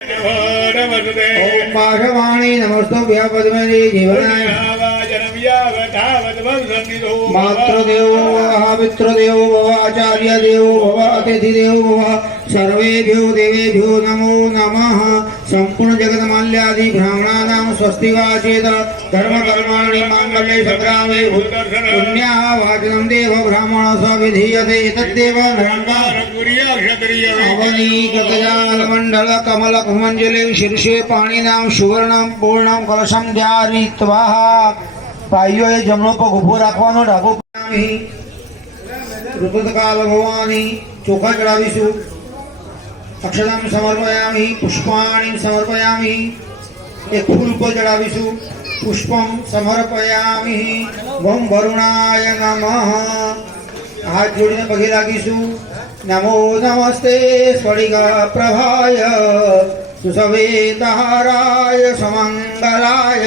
ओम पाशवाणी नमस्तुभ्य पद्मने जीवनाय मातृदेवो भव पितृदेवो भव आचार्यदेवो भव अतिथिदेवो भव सर्वेभ्यो देवेभ्यो नमो नमः। संपूर्ण जगन्माल्यादि ब्राह्मणानां स्वस्ति वाचेत धर्म कर्माणि मांगल्ये संग्रामे पुण्यावाचनं देव ब्राह्मण सविधीयते तद्देव नरंकार अवनीकतजाल मंडल कमल कुमंजले शीर्षे पाणिनां सुवर्णं पूर्णं कलशं ध्यायित्वा भाईओए जमणो पग ऊभो राखवानो ढाको ऋतुकाल भवानी चोखा चढ़ावीशु अक्षतं समर्पयामि पुष्पाणि समर्पयामि एक फूल को चढ़ावीशु पुष्पं समर्पयामि ओम वरुणाय नमः। हाथ जोड़ीने पगे लागिशु नमो नमस्ते स्फटिक प्रभाय सुसवेताराय समंगलाय।